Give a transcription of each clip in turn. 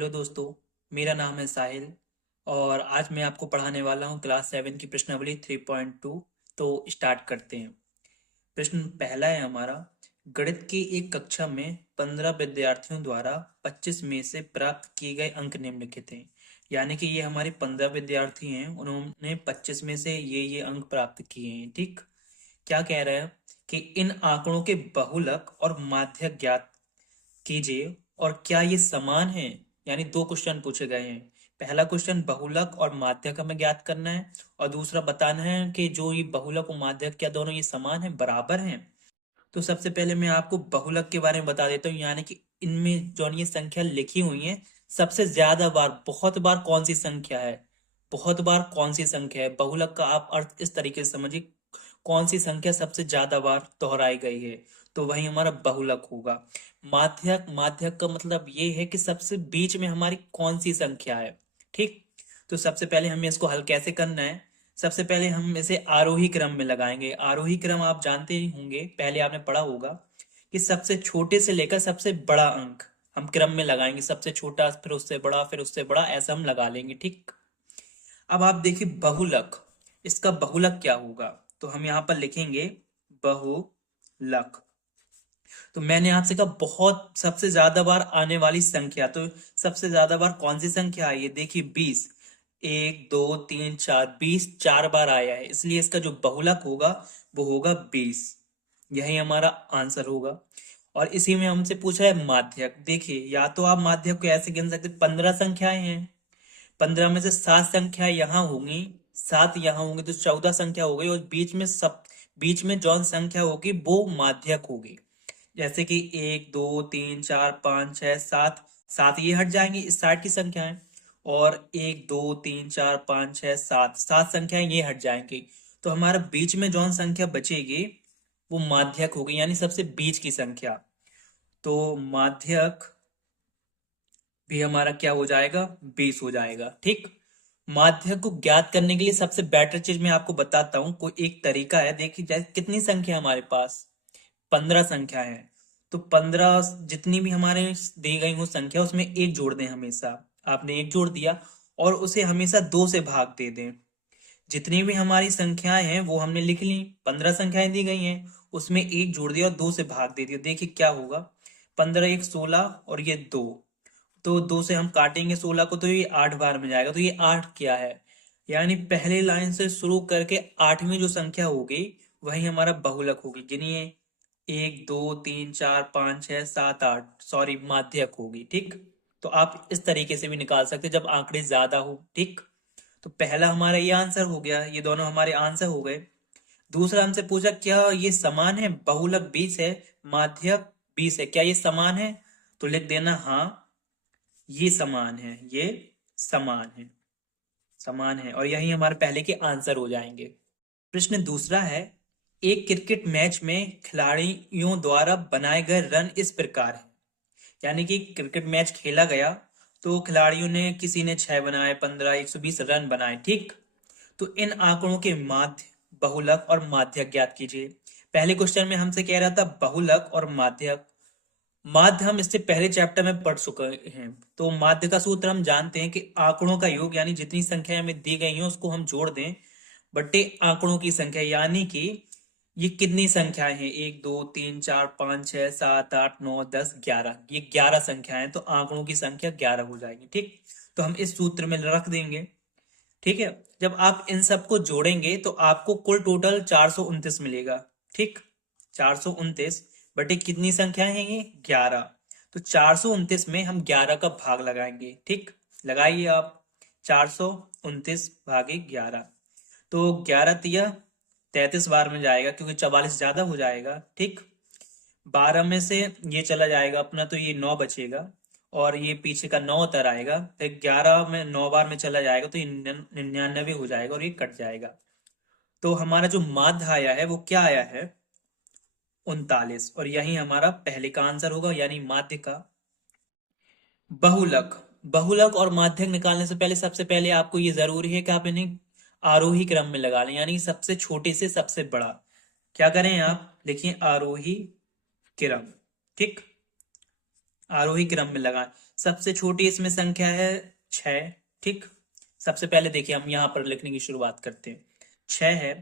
Hello दोस्तों। मेरा नाम है साहिल और आज मैं आपको पढ़ाने वाला हूँ क्लास 7 की प्रश्नावली 3.2। तो स्टार्ट करते हैं। प्रश्न पहला है हमारा। गणित की एक कक्षा में 15 विद्यार्थियों द्वारा 25 में से प्राप्त किए गए अंक निम्नलिखित हैं। यानी कि ये हमारे 15 विद्यार्थी हैं, उन्होंने 25 में से ये अंक प्राप्त किए हैं। ठीक, क्या कह रहा है कि इन आंकड़ों के बहुलक और माध्यक ज्ञात कीजिए और क्या ये समान है। यानी दो क्वेश्चन पूछे गए हैं। पहला क्वेश्चन बहुलक और माध्यक हमें ज्ञात करना है और दूसरा बताना है कि जो ये बहुलक और माध्यक क्या दोनों ये समान है, बराबर हैं। तो सबसे पहले मैं आपको बहुलक के बारे में बता देता हूँ। यानी कि इनमें जो ये संख्या लिखी हुई है, सबसे ज्यादा बार बहुत बार कौन सी संख्या है, बहुत बार कौन सी संख्या है। बहुलक का आप अर्थ इस तरीके से समझिए, कौन सी संख्या सबसे ज्यादा बार दोहराई गई है, तो वही हमारा बहुलक होगा। माध्यक, माध्यक का मतलब ये है कि सबसे बीच में हमारी कौन सी संख्या है। ठीक, तो सबसे पहले हमें इसको हल कैसे करना है। सबसे पहले हम इसे आरोही क्रम में लगाएंगे। आरोही क्रम आप जानते ही होंगे, पहले आपने पढ़ा होगा कि सबसे छोटे से लेकर सबसे बड़ा अंक हम क्रम में लगाएंगे। सबसे छोटा, फिर उससे बड़ा, फिर उससे बड़ा, ऐसा हम लगा लेंगे। ठीक, अब आप देखिए बहुलक, इसका बहुलक क्या होगा। तो हम यहाँ पर लिखेंगे बहुलक। तो मैंने आपसे कहा बहुत सबसे ज्यादा बार आने वाली संख्या, तो सबसे ज्यादा बार कौन सी संख्या आई है, देखिए 20। 1 2 3 4, 20 चार बार आया है, इसलिए इसका जो बहुलक होगा वो होगा 20। यही हमारा आंसर होगा। और इसी में हमसे पूछा है माध्यक। देखिए, या तो आप माध्यक को ऐसे गिन सकते, 15 संख्याएं हैं, 15 में से 7 संख्या यहाँ होंगी, 7 यहाँ होंगी, तो 14 संख्या हो गई। और बीच में जौन संख्या होगी वो माध्यक होगी। जैसे कि 1 2 3 4 5 6 7, 7 ये हट जाएंगे इस साइड की संख्याएं। और 1 2 3 4 5 6 7, 7 संख्याएं ये हट जाएंगी। तो हमारा बीच में जौन संख्या बचेगी वो माध्यक होगी, यानी सबसे बीच की संख्या। तो माध्यक भी हमारा क्या हो जाएगा, 20 हो जाएगा। ठीक, माध्यक को ज्ञात करने के लिए सबसे बेटर चीज मैं आपको बताता हूँ। कोई एक तरीका है। देखिए, जैसे कितनी संख्या है हमारे पास, 15 संख्या है। तो 15 जितनी भी हमारे दी गई हो संख्या, उसमें एक जोड़ दें हमेशा। आपने एक जोड़ दिया और उसे हमेशा 2 से भाग दे दें। जितनी भी हमारी संख्याएं हैं वो हमने लिख ली। 15 संख्याएं दी गई हैं, उसमें एक जोड़ दिया और 2 से भाग दे दिया। देखिए क्या होगा, 15 1 16 और ये 2। तो 2 से हम काटेंगे 16 को, तो ये 8 बार में जाएगा। तो ये 8 क्या है, यानी पहले लाइन से शुरू करके 8वीं जो संख्या होगी वही हमारा बहुलक होगी। गिनिए, 1 2 3 4 5 6 7 8, सॉरी माध्यक होगी। ठीक, तो आप इस तरीके से भी निकाल सकते जब आंकड़े ज्यादा हो। ठीक, तो पहला हमारा ये आंसर हो गया, ये दोनों हमारे आंसर हो गए। दूसरा हमसे पूछा क्या ये समान है, बहुलक 20 है, माध्यक 20 है, क्या ये समान है। तो लिख देना हाँ, ये समान है, ये समान है, समान है। और यही हमारे पहले के आंसर हो जाएंगे। प्रश्न दूसरा है। एक क्रिकेट मैच में खिलाड़ियों द्वारा बनाए गए रन इस प्रकार है। यानी कि क्रिकेट मैच खेला गया, तो खिलाड़ियों ने, किसी ने 6 बनाए, 15, 120 रन बनाए। ठीक, तो इन आंकड़ों के माध्य, बहुलक और माध्यक ज्ञात कीजिए। पहले क्वेश्चन में हमसे कह रहा था बहुलक और माध्यक। माध्य हम इससे पहले चैप्टर में पढ़ चुके हैं। तो माध्य का सूत्र हम जानते हैं कि आंकड़ों का योग, यानी जितनी संख्या हमें दी गई है उसको हम जोड़ दें बटे आंकड़ों की संख्या। यानी कि ये कितनी संख्याएं हैं, 1 2 3 4 5 6 7 8 9 10 11, ये 11 संख्याएं। तो आंकड़ों की संख्या 11 हो जाएगी। ठीक, तो हम इस सूत्र में रख देंगे। ठीक है, जब आप इन सबको जोड़ेंगे तो आपको कुल टोटल 429 मिलेगा। ठीक, 429 बटे कितनी संख्या है ये, 11। तो 429 में हम 11 का भाग लगाएंगे। ठीक, लगाइए आप, 429 भागे 11। तो 11 तिया 33 बार में जाएगा, क्योंकि 44 ज्यादा हो जाएगा। ठीक, 12 में से ये चला जाएगा अपना, तो ये 9 बचेगा और ये पीछे का 9 उतर आएगा। फिर 11 में 9 बार में चला जाएगा, तो ये 99 हो जाएगा और ये कट जाएगा। तो हमारा जो माध्य आया है वो क्या आया है, 39। और यही हमारा पहले का आंसर होगा, यानी माध्य का। बहुलक, बहुलक और माध्यक निकालने से पहले सबसे पहले आपको ये जरूरी है कि आप इन्हें आरोही क्रम में लगा लें, यानी सबसे छोटे से सबसे बड़ा। क्या करें, आप लिखिए आरोही क्रम। ठीक, आरोही क्रम में लगाएं। सबसे छोटी इसमें संख्या है 6। ठीक, सबसे पहले देखिए हम यहाँ पर लिखने की शुरुआत करते हैं। 6 है,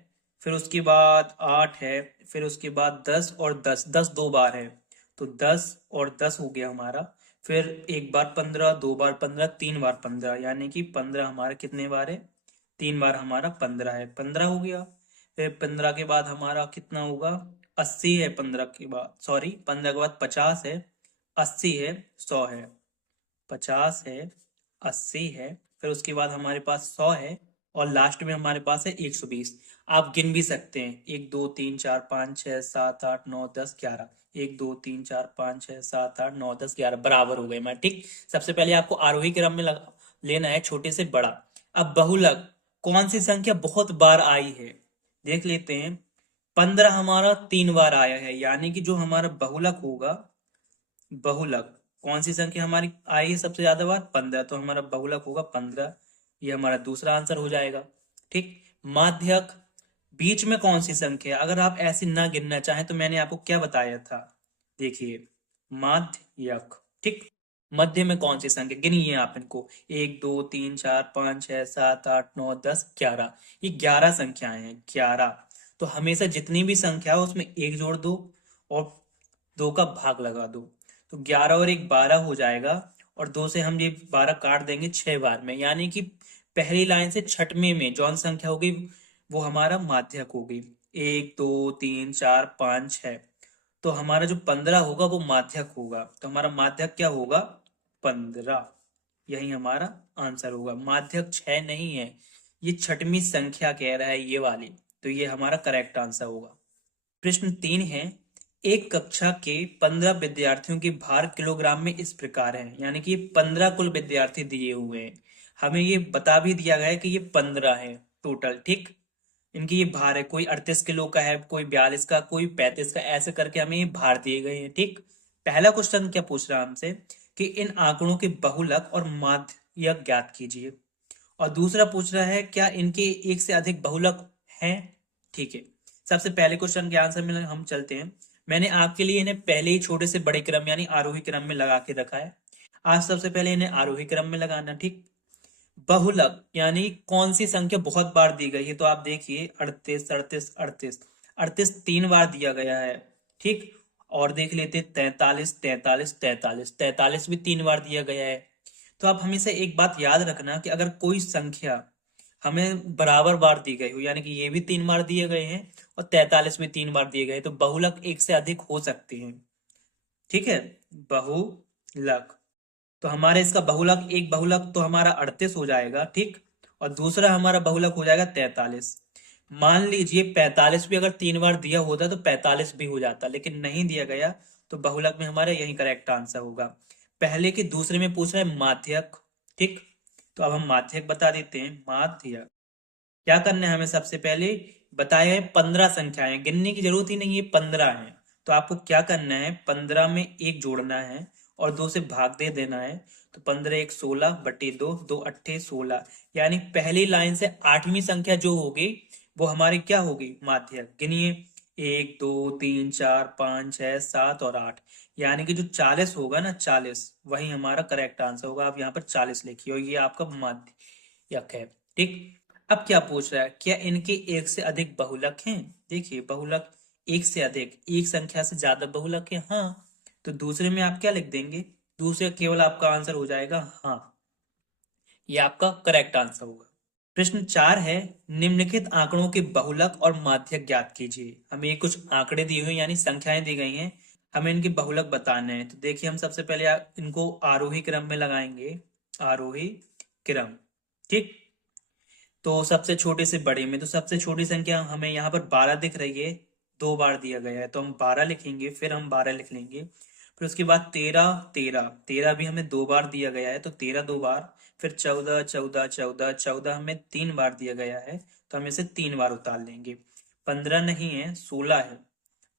फिर उसके बाद 8 है, फिर उसके बाद 10 और 10, 10 दो बार है तो 10 और 10 हो गया हमारा। फिर एक बार 15, दो बार 15, तीन बार 15, यानी कि 15 हमारा कितने बार है, तीन बार हमारा 15 है, 15 हो गया। फिर 15 के बाद हमारा कितना होगा, 80 है। 15 के बाद, सॉरी, 15 के बाद 50 है, 80 है, 100 है, 50 है, 80 है, फिर उसके बाद हमारे पास 100 है, और लास्ट में हमारे पास है 120। आप गिन भी सकते हैं, 1 2 3 4 5 6 7 8 9 10 11, 1 2 3 4 5 6 7 8 9 10 11 बराबर हो गए। मैं ठीक, सबसे पहले आपको आरोही क्रम में लेना है, छोटे से बड़ा। अब बहुलक, कौन सी संख्या बहुत बार आई है, देख लेते हैं। 15 हमारा 3 बार आया है, यानी कि जो हमारा बहुलक होगा, बहुलक कौन सी संख्या हमारी आई है सबसे ज्यादा बार, 15, तो हमारा बहुलक होगा 15। ये हमारा दूसरा आंसर हो जाएगा। ठीक, माध्यक, बीच में कौन सी संख्या, अगर आप ऐसे ना गिनना चाहें तो मैंने आपको क्या बताया था, देखिए, माध्यक। ठीक, मध्य में कौन सी संख्या, गिनिए आप इनको, 1 2 3 4 5 6 7 8 9 10 11, ये 11 संख्याएं हैं, 11। तो हमेशा जितनी भी संख्या हो उसमें एक जोड़ दो और दो का भाग लगा दो, तो 11 और एक 12 हो जाएगा, और दो से हम ये 12 काट देंगे 6 बार में, यानी कि पहली लाइन से छठवीं में जौन संख्या होगी वो हमारा माध्यक होगी। 1 2 3 4 5 6, तो हमारा जो 15 होगा वो माध्यक होगा, तो हमारा माध्यक क्या होगा, 15। यही हमारा आंसर होगा, माध्यक 6 नहीं है, ये छठवीं संख्या कह रहा है ये वाली, तो ये हमारा करेक्ट आंसर होगा। प्रश्न 3 है, एक कक्षा के 15 विद्यार्थियों की भार किलोग्राम में इस प्रकार है, यानी कि 15 कुल विद्यार्थी दिए हुए हैं, हमें ये बता भी दिया गया है कि ये 15 है टोटल। ठीक, इनकी ये भार है, कोई 38 किलो का है, कोई 42 का, कोई 35 का, ऐसे करके हमें ये भार दिए गए हैं। ठीक, पहला क्वेश्चन क्या पूछ रहा है हमसे कि इन आंकड़ों के बहुलक और माध्यक ज्ञात कीजिए, और दूसरा पूछ रहा है क्या इनके एक से अधिक बहुलक हैं। ठीक है, सबसे पहले क्वेश्चन के आंसर में हम चलते हैं। मैंने आपके लिए इन्हें पहले ही छोटे से बड़े क्रम यानी आरोही क्रम में लगा के रखा है। आज सबसे पहले इन्हें आरोही क्रम में लगाना। ठीक, बहुलक यानी कौन सी संख्या बहुत बार दी गई है, तो आप देखिए 38 38 38, 38 3 बार दिया गया है। ठीक, और देख लेते 43 43 43, 43 भी 3 बार दिया गया है। तो आप हमेशा एक बात याद रखना कि अगर कोई संख्या हमें बराबर बार दी गई हो, यानी कि ये भी 3 बार दिए गए हैं और 43 भी 3 बार दिए गए, तो बहुलक एक से अधिक हो सकते हैं। ठीक है, बहुलक, तो हमारे इसका बहुलक, एक बहुलक तो हमारा 38 हो जाएगा। ठीक, और दूसरा हमारा बहुलक हो जाएगा 43। मान लीजिए 45 भी अगर 3 बार दिया होता तो 45 भी हो जाता, लेकिन नहीं दिया गया, तो बहुलक में हमारा यही करेक्ट आंसर होगा। पहले के दूसरे में पूछ रहा है माध्यक। ठीक, तो अब हम माध्यक बता देते हैं। माध्यक क्या करना है हमें, सबसे पहले बताए गए 15 संख्याएं, गिनने की जरूरत ही नहीं है, 15 है, तो आपको क्या करना है, 15 में एक जोड़ना है और दो से भाग दे देना है, तो 15 एक 16 बटे दो, दो अट्ठे 16, यानी पहली लाइन से आठवीं संख्या जो होगी वो हमारी क्या होगी, माध्यक। गिनिए, 1 2 3 4 5 6 7 और 8, यानी कि जो 40 होगा ना, 40 वही हमारा करेक्ट आंसर होगा। आप यहाँ पर 40 लिखिए और ये आपका माध्यक है। ठीक, अब क्या पूछ रहा है, क्या इनके एक से अधिक बहुलक हैं। देखिए, बहुलक एक से अधिक, एक संख्या से ज्यादा बहुलक है, हाँ, तो दूसरे में आप क्या लिख देंगे, दूसरे केवल आपका आंसर हो जाएगा हाँ, ये आपका करेक्ट आंसर होगा। प्रश्न 4 है, निम्नलिखित आंकड़ों के बहुलक और माध्यक ज्ञात कीजिए। हमें कुछ आंकड़े दिए हुए यानी संख्याएं दी गई हैं, हमें इनके बहुलक बताने हैं। तो देखिए, हम सबसे पहले इनको आरोही क्रम में लगाएंगे, आरोही क्रम। ठीक, तो सबसे छोटे से बड़े में, तो सबसे छोटी संख्या हमें यहाँ पर 12 दिख रही है, 2 बार दिया गया है, तो हम 12 लिखेंगे, फिर हम 12 लिख लेंगे। फिर उसके बाद 13 13, 13 भी हमें 2 बार दिया गया है, तो 13 2 बार। फिर 14 14 14, 14 हमें 3 बार दिया गया है, तो हम इसे 3 बार उतार लेंगे। 15 नहीं है, 16 है।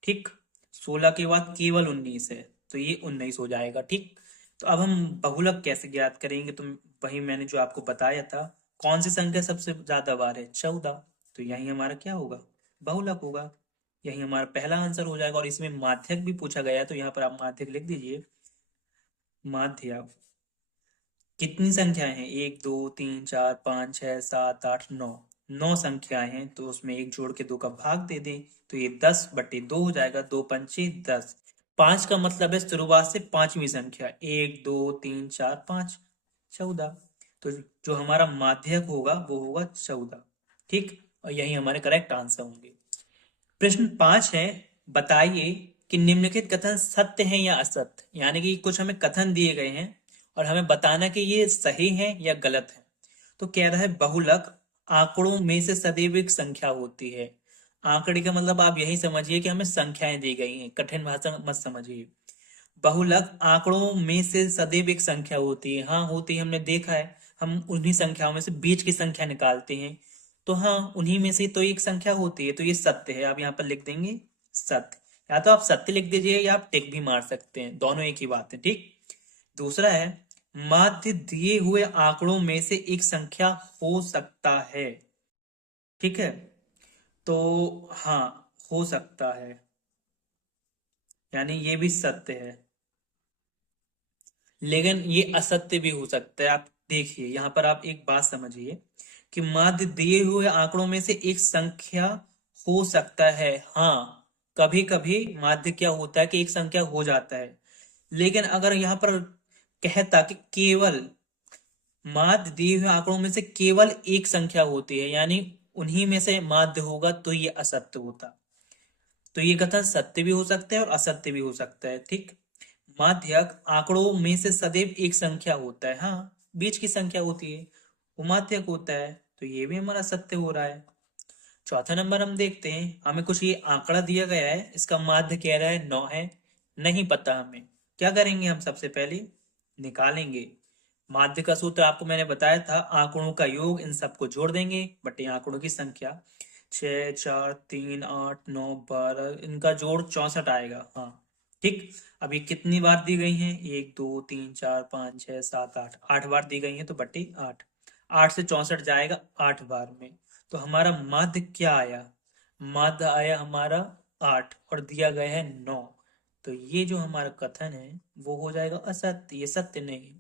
ठीक, 16 के बाद केवल 19 है, तो ये 19 हो जाएगा। ठीक, तो अब हम बहुलक कैसे ज्ञात करेंगे, तो वही मैंने जो आपको बताया था, कौन सी संख्या सबसे ज्यादा बार है, 14, तो यही हमारा क्या होगा, बहुलक होगा। यही हमारा पहला आंसर हो जाएगा, और इसमें माध्यक भी पूछा गया है, तो यहाँ पर आप माध्यक लिख दीजिए। माध्यक कितनी संख्याएं हैं? 1 2 3 4 5 6 7 8 9। 9 संख्याएं हैं तो उसमें एक जोड़ के 2 का भाग दे दें तो ये 10/2 हो जाएगा। 2 पंचे 10। 5 का मतलब है शुरुआत से पांचवी संख्या। 1 2 3 4 5 14। तो जो हमारा माध्यक होगा वो होगा 14। ठीक, और यही हमारे करेक्ट आंसर होंगे। प्रश्न 5 है, बताइए कि निम्नलिखित कथन सत्य हैं या असत्य। यानी कि कुछ हमें कथन दिए गए हैं और हमें बताना कि ये सही है या गलत है। तो कह रहा है बहुलक आंकड़ों में से सदैव एक संख्या होती है। आंकड़े का मतलब आप यही समझिए कि हमें संख्याएं दी गई हैं, कठिन भाषा मत समझिए। बहुलक आंकड़ों में से सदैव एक संख्या होती है। हाँ होती है, हमने देखा है। हम उन्हीं संख्याओं में से बीच की संख्या निकालते हैं, तो हाँ उन्हीं में से तो एक संख्या होती है। तो ये सत्य है, आप यहाँ पर लिख देंगे सत्य। या तो आप सत्य लिख दीजिए या आप टिक भी मार सकते हैं, दोनों एक ही बात है। ठीक। दूसरा है, माध्य दिए हुए आंकड़ों में से एक संख्या हो सकता है। ठीक है, तो हाँ हो सकता है, यानी ये भी सत्य है। लेकिन ये असत्य भी हो सकता है। आप देखिए यहाँ पर आप एक बात समझिए कि माध्य दिए हुए आंकड़ों में से एक संख्या हो सकता है। हाँ कभी कभी माध्य क्या होता है कि एक संख्या हो जाता है। लेकिन अगर यहाँ पर कहता कि केवल माध्य दिए हुए आंकड़ों में से केवल एक संख्या होती है, यानी उन्हीं में से माध्य होगा, तो ये असत्य होता। तो ये कथन सत्य भी हो सकता है और असत्य भी हो सकता है। ठीक। माध्यक आंकड़ों में से सदैव एक संख्या होता है। हाँ बीच की संख्या होती है, वो माध्यक होता है। तो ये भी हमारा सत्य हो रहा है। चौथा नंबर हम देखते हैं, हमें कुछ ये आंकड़ा दिया गया है, इसका माध्य कह रहा है 9 है। नहीं पता हमें, क्या करेंगे हम? सबसे पहले निकालेंगे। माध्य का सूत्र आपको मैंने बताया था, आंकड़ों का योग, इन सबको जोड़ देंगे बटे आंकड़ों की संख्या। 6 4 3 8 9 12, इनका जोड़ 64 आएगा। हाँ ठीक। अब ये कितनी बार दी गई हैं? 1 2 3 4 5 6 7 8, 8 बार दी गई हैं, तो बटे 8। 8 से 64 जाएगा 8 बार में। तो हमारा माध्य क्या आया? माध्य आया हमारा 8 और दिया गया है 9। तो ये जो हमारा कथन है वो हो जाएगा असत्य, ये सत्य नहीं।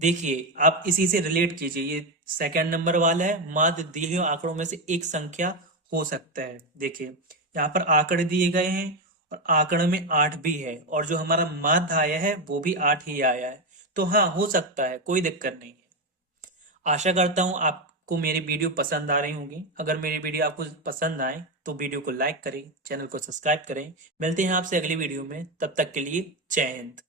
देखिए आप इसी से रिलेट कीजिए, ये सेकंड नंबर वाला है, माध्य दिए हुए आंकड़ों में से एक संख्या हो सकता है। देखिए यहाँ पर आंकड़े दिए गए हैं और आंकड़े में 8 भी है, और जो हमारा माध्य आया है वो भी 8 ही आया है। तो हाँ हो सकता है, कोई दिक्कत नहीं है। आशा करता हूँ आपको मेरी वीडियो पसंद आ रही होंगी। अगर मेरी वीडियो आपको पसंद आए तो वीडियो को लाइक करें, चैनल को सब्सक्राइब करें। मिलते हैं आपसे अगली वीडियो में, तब तक के लिए जय हिंद।